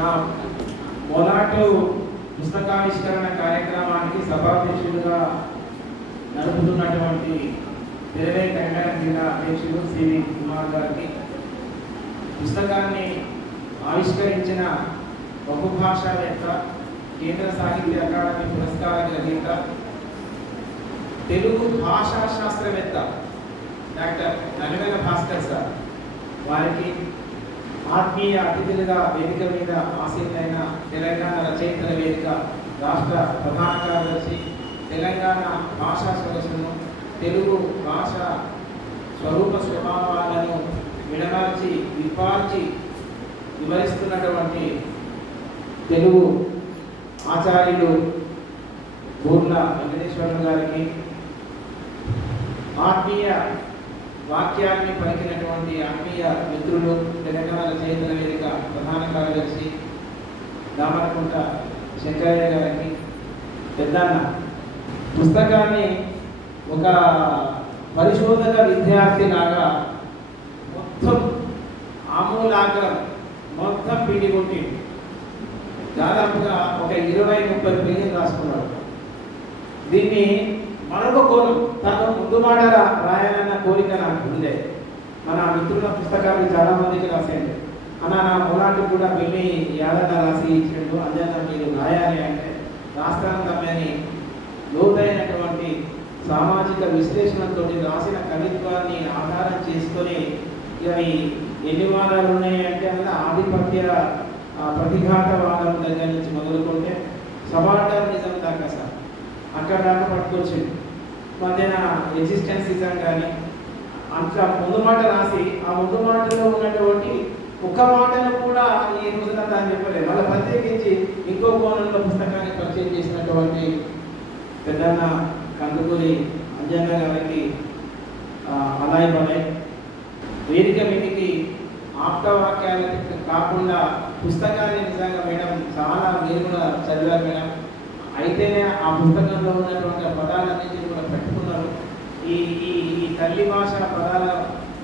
నా మొలాటు పుస్తకావిష్కరణ కార్యక్రమానికి సభాధ్యక్షులుగా నడుపుతున్నటువంటి తెరవే కళ్యాణ జిల్లా అధ్యక్షులు సివి కుమార్ గారికి పుస్తకాన్ని ఆవిష్కరించిన బహుభాషావేత్త కేంద్ర సాహిత్య అకాడమీ పురస్కార గ్రహీత తెలుగు భాషా శాస్త్రవేత్త డాక్టర్ నలివేల భాస్కర్ సార్. వారికి ఆత్మీయ అతిథులుగా వేదిక మీద ఆసీనైన తెలంగాణ రచయితల వేదిక రాష్ట్ర ప్రధాన కార్యదర్శి తెలంగాణ భాషా సదస్సును తెలుగు భాష స్వరూప స్వభావాలను విడనాల్చి విపాల్చి వివరిస్తున్నటువంటి తెలుగు ఆచార్యులు బూర్ల వెంకటేశ్వరరావు గారికి ఆత్మీయ వాక్యాన్ని పలికినటువంటి ఆత్మీయ మిత్రులు తెలంగాణ రచయితల వేదిక ప్రధాన కార్యదర్శి దామరకుంట శంకరయ్య గారికి పెద్దన్న. పుస్తకాన్ని ఒక పరిశోధక విద్యార్థి లాగా మొత్తం ఆమూలాగ్రం మొత్తం పిండి కొట్టి దాదాపుగా ఒక ఇరవై ముప్పై పేజీలు రాసుకున్నాడు. దీన్ని మరొక కోణం తన ముందు మాట రా- రాయాలన్న కోరిక నాకు ఉండే. మన మిత్రుల పుస్తకాలు చాలా మందికి రాసేయండి. అన్న నా మొలాంటి కూడా వెళ్ళి యాదన్న రాసి ఇచ్చిండు అంజన్న మీరు రాయాలి అంటే రాస్తాను తమ్మని లోతైనటువంటి సామాజిక విశ్లేషణతో రాసిన కవిత్వాన్ని ఆధారం చేసుకొని ఇవి ఎన్ని వారాలు ఉన్నాయి అంటే అందులో ఆధిపత్య ఆ, ప్రతిఘాతవాదం దగ్గర నుంచి మొదలుకుంటే సబార్డనిజం దాకా సార్. అక్కడ దాకా పట్టుకొచ్చింది. మధ్యన ఎగ్జిస్టెన్సిజం కానీ అంత ముందు మాట రాసి ఆ ముందు మాటలో ఉన్నటువంటి ఒక మాటను కూడా ఈ రోజున దాన్ని చెప్పలేదు మళ్ళీ ప్రత్యేకించి ఇంకో కోణంలో పుస్తకాన్ని పరిచయం చేసినటువంటి పెద్దన్న కందుకూరి అంజన్న గారికి అలాయ్ బలాయ్ వేదిక మీదికి ఆప్తవాక్యాలు కాకుండా పుస్తకాన్ని నిజంగా మేడం చాలా మీరు కూడా చదివారు మేడం. అయితేనే ఆ పుస్తకంలో ఉన్నటువంటి పదాలన్నింటినీ కూడా పెట్టుకుని ఈ ఈ ఈ తల్లి భాష పదాల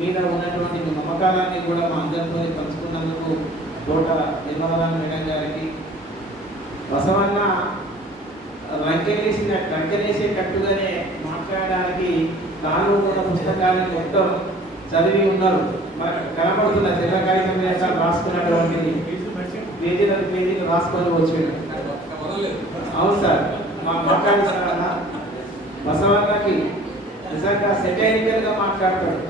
మీద ఉన్నటువంటి మీ మమకారాన్ని కూడా మా అందరితో పంచుకున్నందుకు కోట నిర్మలారాయణ మేడం గారికి. బసవన్న లంకెలేసిన లంకెలేసేటట్టుగానే మాట్లాడడానికి తాను ఉన్న పుస్తకాన్ని మొత్తం చదివి ఉన్నారు. మరి కనపడుతున్న జిల్లా కార్యక్రమం రాసుకున్నటువంటి పేజీలు రాసుకొని వచ్చాడు. అవును సార్. మా మాట్లాడి బసవన్నకి నిజంగా సెటైరికల్గా మాట్లాడతాడు.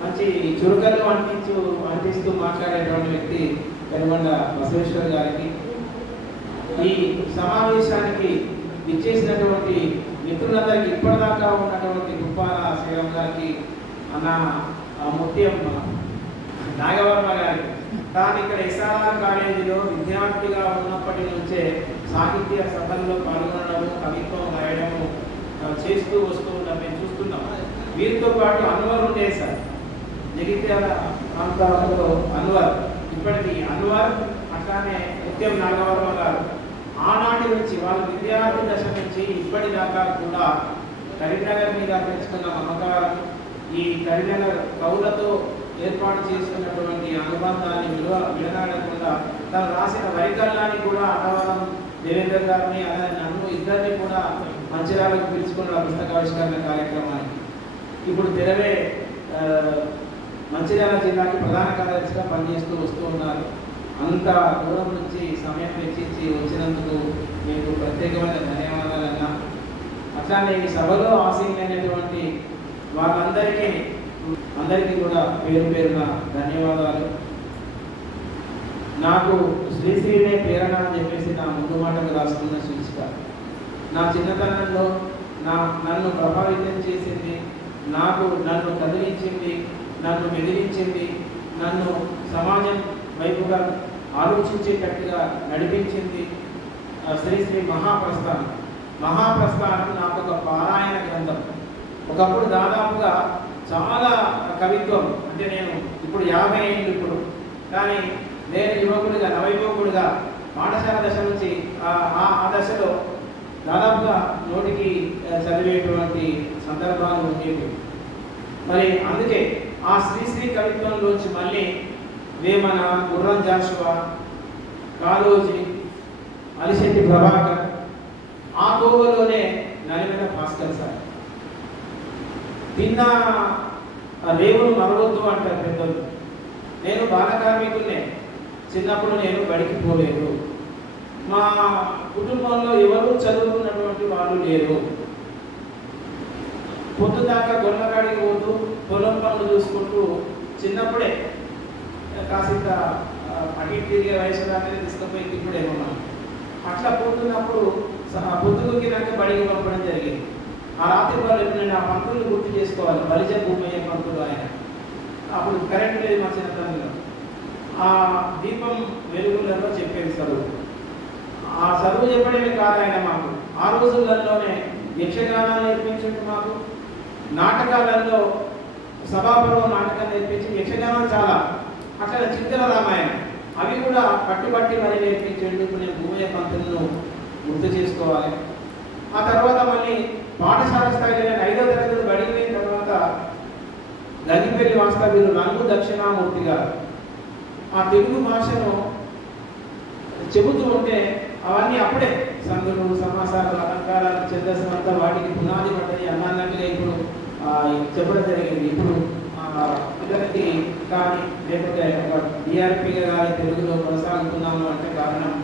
మంచి చురుకలు అంటించు అంటిస్తూ మాట్లాడేటువంటి వ్యక్తి పెనుగొండ బసవేశ్వర్ గారికి. ఈ సమావేశానికి ఇచ్చేసినటువంటి మిత్రులందరికీ ఇప్పటిదాకా ఉన్నటువంటి గుప్పాల శ్రీరామ్ గారికి అన్న ఆ ముత్యం నాగవర్మ గారికి తాను ఇక్కడ ఎస్ఆర్ఆర్ కాలేజీలో విద్యార్థిగా ఉన్నప్పటి నుంచే సాహిత్య సభల్లో పాల్గొనడము కవిత్వం రాయడము చేస్తూ వస్తూ ఉన్నాం మేము చూస్తున్నాం. వీరితో పాటు అన్వర్ ఉండే సార్. జగిత్యాల ప్రాంతాలలో అన్వర్. ఇప్పటికి అన్వర్ అట్లానే ముత్యం నాగవర్మ గారు ఆనాటి నుంచి వాళ్ళ విద్యార్థి దశ నుంచి ఇప్పటిదాకా కూడా కరీంనగర్ మీద పెంచుకున్న మమకారం ఈ కరీంనగర్ కవులతో ఏర్పాటు చేసుకున్నటువంటి అనుబంధాన్ని విలువ విడనాడకుండా తను రాసిన వైకల్యాన్ని కూడా అన్నవరం దేవేంద్ర గారిని అలాగే నన్ను ఇద్దరిని కూడా మంచిర్యాలకు పిలుచుకున్న పుస్తకావిష్కరణ కార్యక్రమానికి. ఇప్పుడు తెరవే మంచిర్యాల జిల్లాకి ప్రధాన కార్యదర్శిగా పనిచేస్తూ వస్తూ ఉన్నారు. అంత దూరం నుంచి సమయం వెచ్చించి వచ్చినందుకు మీకు ప్రత్యేకమైన ధన్యవాదాలన్నా అట్లానే ఈ సభలో ఆసీనైనటువంటి వాళ్ళందరికీ అందరికీ కూడా పేరు పేరున ధన్యవాదాలు. నాకు శ్రీశ్రీనే ప్రేరణ అని చెప్పేసి నా ముందు మాటలు రాసుకున్న నా చిన్నతనంలో నా నన్ను ప్రభావితం చేసింది నాకు నన్ను కదిలించింది నన్ను బెదిరించింది నన్ను సమాజం వైపుగా ఆలోచించేటట్టుగా నడిపించింది ఆ శ్రీ మహాప్రస్థానం. మహాప్రస్థానం నాకు ఒక పారాయణ గ్రంథం. ఒకప్పుడు దాదాపుగా చాలా కవిత్వం అంటే నేను ఇప్పుడు యాభై ఏళ్ళు ఇప్పుడు కానీ నేను యువకుడిగా నవయువకుడిగా పాఠశాల దశ నుంచి ఆ ఆ దశలో దాదాపుగా నోటికి చదివేటువంటి సందర్భాలు ఉండేవి. మరి అందుకే ఆ శ్రీశ్రీ కవిత్వంలోంచి మళ్ళీ వేమన గుర్రం జాషువా కాలోజీ అలిశెట్టి ప్రభాకర్ ఆ కోవలోనే నలిమిన భాస్కర్ సార్. తిన్న రేవులు మరవద్దు అంటారు పెద్దలు నేను బాలకార్మికుల్నే చిన్నప్పుడు నేను బడికి పోలేదు. మా కుటుంబంలో ఎవరు చదువుకున్నటువంటి వాళ్ళు లేరు. పొద్దుదాకా గొల్లగాడికి పోతూ పొలం పనులు చూసుకుంటూ చిన్నప్పుడే కాసింత అటు తిరిగే వయసు దాకా తీసుకుపోయి ఇప్పుడు మనం అట్లా పోతున్నప్పుడు పొద్దుకి నాకు బడికి పంపడం జరిగింది. ఆ రాత్రి వాళ్ళు నేను ఆ పంతులు గుర్తు చేసుకోవాలి. బలిజ భూమయ్య పంతులు ఆయన. అప్పుడు కరెంట్ లేదు మా చిన్నతనంలో. ఆ దీపం వెలుగులలో చెప్పేది చదువు ఆ చదువు చెప్పడమే కాదు ఆయన మాకు. ఆ రోజులలోనే యక్షగానాలు నేర్పించండి మాకు. నాటకాలలో సభాపర్వం నాటకం నేర్పించి యక్షగానం చాలా. అక్కడ చిత్తల రామాయణం. అవి కూడా పట్టుబట్టి మరి నేర్పించేందుకు నేను భూమయ్య పంతులను గుర్తు చేసుకోవాలి. ఆ తర్వాత మళ్ళీ పాఠశాల స్థాయిలో ఐదో తరగతి బడిపోయిన తర్వాత గంగిపల్లి వాస్తవ్యులు రంగు దక్షిణామూర్తి గారు. ఆ తెలుగు భాషను చెబుతూ ఉంటే అవన్నీ అప్పుడే సందులు సమాసాలు అలంకారాలు ఛందస్సు అంతా వాటికి పునాది పడ్డాయి అన్నట్టుగా ఇప్పుడు చెప్పడం జరిగింది. ఇప్పుడు ఇతరికి కానీ లేకపోతే ఒక డిఆర్పిగా కానీ తెలుగులో కొనసాగుతున్నాము అంటే కారణం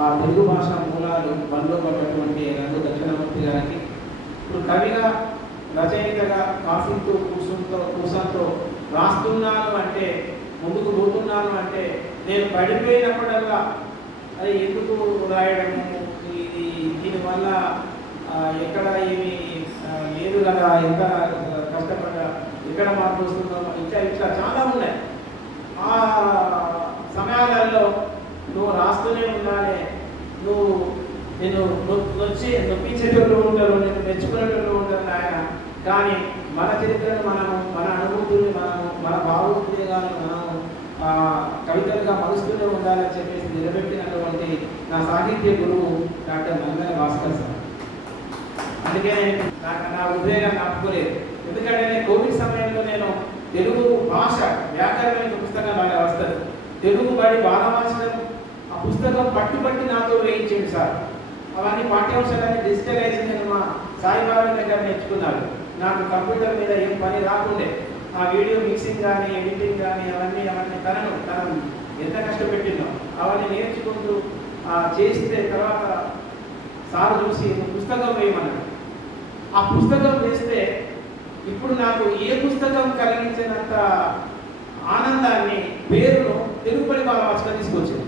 ఆ తెలుగు భాష మూలాలు బండ్లో పడ్డటువంటి రంగు దక్షిణమూర్తి గారికి. ఇప్పుడు కవిగా రచయితగా కాఫీతో కూసుంతో కూసంతో రాస్తున్నాను అంటే ముందుకు పోతున్నాను అంటే నేను పడిపోయినప్పుడల్లా అదే ఎందుకు రాయడము? ఇది దీనివల్ల ఎక్కడ ఏమి లేదు కదా ఎంత కష్టపడ్డా ఎక్కడ మార్పు వస్తుందో ఇట్లా ఇట్లా చాలా ఉన్నాయి. ఆ సమయాలలో నువ్వు రాస్తూనే ఉండాలి. నువ్వు నేను నొచ్చి నొప్పించేటట్లు ఉంటారు నేను మెచ్చుకునేటట్లు ఉంటారు ఆయన కానీ మన చరిత్రను మనము మన అనుభూతుల్ని మనము మన భావోద్వేగాలను మనం కవితలుగా మలుస్తూనే ఉండాలని చెప్పేసి నిలబెట్టినటువంటి నా సాహిత్య గురువు డాక్టర్ మంగళ భాస్కర్ సార్. అందుకే నాకు నా ఉద్వేగాన్ని ఆపుకోలేదు ఎందుకంటే నేను కోవిడ్ సమయంలో నేను తెలుగు భాష వ్యాకరణ యొక్క పుస్తకం బాగా వస్తుంది తెలుగు పడి బాలభాషను ఆ పుస్తకం పట్టుబట్టి నాతో వేయించింది సార్. అవన్నీ పాఠ్యాంశాలన్నీ డిజిటలైజ్ నేను మా సాయిబాబు దగ్గర నేర్చుకున్నాను నాకు కంప్యూటర్ మీద ఏం పని రాకుండే. ఆ వీడియో మిక్సింగ్ కానీ ఎడిటింగ్ కానీ అవన్నీ అవన్నీ తనను తనను ఎంత కష్టపెట్టిందో అవన్నీ నేర్చుకుంటూ ఆ చేస్తే తర్వాత సార్ చూసి పుస్తకం వేయమన్నాడు ఆ పుస్తకం వేస్తే ఇప్పుడు నాకు ఏ పుస్తకం కలిగించినంత ఆనందాన్ని పేరును తెలుగుపడి భాషగా తీసుకొచ్చింది.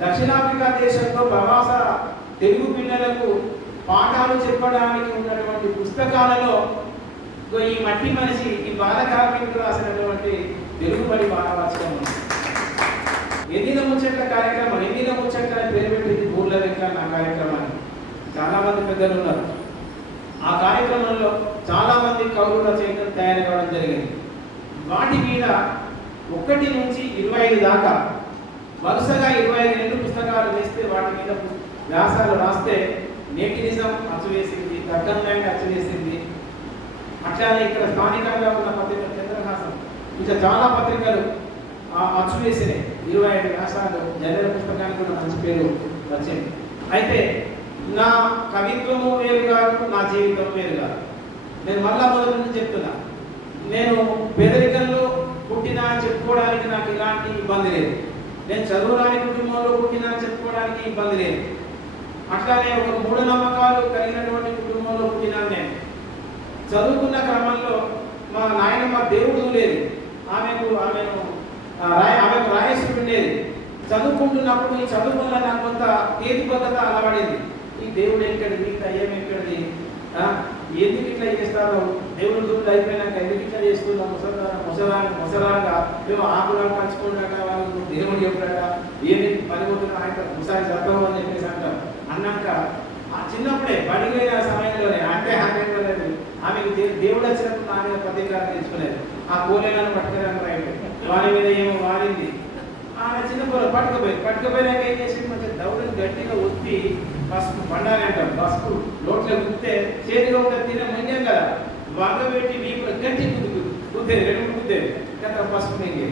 దక్షిణాఫ్రికా దేశంలో ప్రవాస తెలుగు పిల్లలకు పాఠాలు చెప్పడానికి ఉన్నటువంటి పుస్తకాలలో ఇగో ఈ మట్టి మనిషి ఈ బాల కార్మికులు రాసినటువంటి తెలుగుబడి బాలవాచకం ఉంది. ముచ్చట్ల కార్యక్రమం ఎదిన ముచ్చట్ల అని పేరు పెట్టింది ఊర్ల లెక్క నా కార్యక్రమాన్ని. చాలా మంది పెద్దలు ఉన్నారు. ఆ కార్యక్రమంలో చాలా మంది కవులు రచయితలు తయారు కావడం జరిగింది. వాటి మీద ఒకటి నుంచి ఇరవై ఐదు దాకా వరుసగా ఇరవై ఐదు రెండు పుస్తకాలు వేస్తే వాటి మీద వ్యాసాలు రాస్తే నేటి నిజం అచ్చువేసింది దక్కన్ అచ్చు వేసింది అట్లానే ఇక్కడ స్థానికంగా ఉన్న పత్రిక చంద్రహాసం ఇంకా చాలా పత్రికలు అచ్చు వేసినాయి ఇరవై ఐదు వ్యాసాలు జనరల్ పుస్తకానికి కూడా మంచి పేరు వచ్చింది. అయితే నా కవిత్వము వేరు కాదు నా జీవితం వేరు కాదు. నేను మళ్ళా మొదటి నుంచి చెప్తున్నా. నేను పేదరికంలో పుట్టినా చెప్పుకోవడానికి నాకు ఇలాంటి ఇబ్బంది లేదు. నేను చదువురాని కుటుంబంలో పుట్టినా చెప్పుకోవడానికి ఇబ్బంది లేదు. అట్లానే ఒక మూఢనమ్మకాలు కలిగినటువంటి కుటుంబంలో పుట్టినా చదువుకున్న క్రమంలో మా నాయనమ్మ దేవుడు లేదు. ఆమెకు ఆమెను రాయ ఆమెకు రాయసుడు ఉండేది చదువుకుంటున్నప్పుడు ఈ చదువు వల్ల నాకు కొంత హేతుబద్ధత అలవడింది. ఈ దేవుడు ఎక్కడిది? దయ్యం ఎక్కడిది? ఎందుకు ఇట్లా చేస్తారో? దేవుడు దూరం అయిపోయినాక ఎందుకు ఇట్లా చేస్తున్నాం ముసరా ముసరా ముసరాగా మేము ఆకులను పంచుకున్నాక వాళ్ళు దేవుడు చెప్పాడ ఏమి పనిపోతున్నా ఆయన ఒకసారి చదవం అని చెప్పేసి అంటాం అన్నాక ఆ చిన్నప్పుడే పడిపోయిన సమయంలోనే అంటే దేవుడు వచ్చినప్పుడు నా మీద పత్రికారం తెచ్చుకునేది. ఆ కోలేనాన్ని పట్టుకురాను రైట్. వారి మీద ఏమో వాడింది ఆమె చిన్న పొల పట్టుకుపోయి పట్టుకుపోయినాక ఏం చేసింది? మంచి దౌడని గట్టిగా ఒత్తి పసుపు బండాలి అంటారు. పసుపు నోట్లో గుద్దితే చేతిలో ఉంటే తినే మింగాం కదా. వంగ పెట్టి వీపులో గట్టి గుద్దు గుద్దేది రెండు గుద్దేది. కదా పసుపు నేను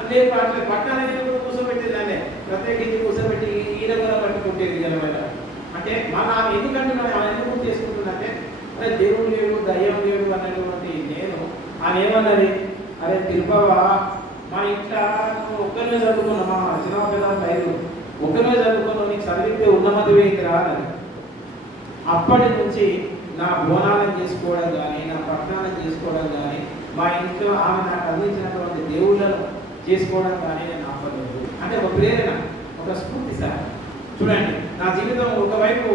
అదే పాటలు పట్టణానికి కూడా కూర్చోబెట్టేదాన్ని ప్రత్యేకించి కూర్చోబెట్టి ఈయన కూడా పట్టుకుంటేది జనమైన అంటే మన ఎందుకంటే మనం ఆమె ఎందుకు గుర్తు చేసుకుంటుందంటే అంటే దేవుడు లేడు దయ్యం లేడు అనేటువంటి నేను ఆయన ఏమన్నది అరే తిరుపవా? మా ఇంట్లో నువ్వు ఒక్కరినే చదువుకున్నామా చిన్న పిల్లలు ఐదు ఒక్కరినే చదువుకున్నావు నీకు చదివితే ఉన్నమతి వేయిందిరా అప్పటి నుంచి నా బోనాలను చేసుకోవడం కానీ నా పట్టణాలను చేసుకోవడం కానీ మా ఇంట్లో ఆమె నాకు అందించినటువంటి దేవుళ్ళను చేసుకోవడం కానీ నేను ఆపలేదు. అంటే ఒక ప్రేరణ ఒక స్ఫూర్తి సార్. చూడండి నా జీవితం ఒకవైపు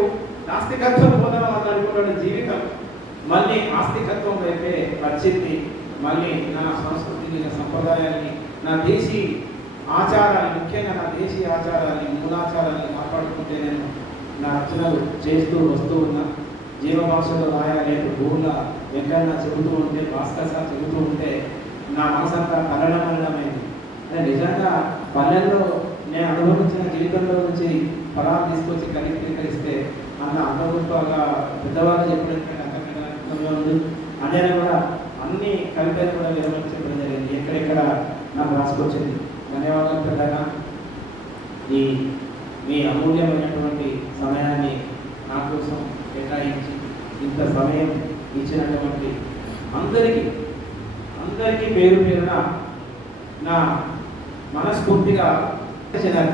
నాస్తికత్వం పొందడం అని అనుకున్న జీవితం మళ్ళీ ఆస్తికత్వం వైపే వచ్చింది మళ్ళీ నా సంస్కృతిని నా సంప్రదాయాన్ని నా దేశీ ఆచారాన్ని ముఖ్యంగా నా దేశీ ఆచారాన్ని మూలాచారాన్ని కాపాడుకుంటే నేను నా రచనలు చేస్తూ వస్తూ ఉన్నా. జీవభాషలో రాయాలేపు భూముల వెంకన్న చెబుతూ ఉంటే భాస్కర్ సార్ చెబుతూ ఉంటే నా మనసంతా కరణమరణమైంది అంటే నిజంగా పల్లెల్లో నేను అనుభవించిన జీవితంలో నుంచి ఫలాలు తీసుకొచ్చి కనిష్టీకరిస్తే అన్న అనుభవంగా పెద్దవాళ్ళు చెప్పినటువంటి అంతకంగా ఉంది. అనేది కూడా అన్ని కవితలు కూడా విరమించడం జరిగింది. ఎక్కడెక్కడ నాకు రాసుకొచ్చింది. ధన్యవాదాలు పెద్దగా ఈ మీ అమూల్యమైనటువంటి సమయాన్ని నా కోసం కేటాయించి ఇంత సమయం ఇచ్చినటువంటి అందరికీ అందరికీ పేరు పేరున నా మనస్ఫూర్తిగా చెందారు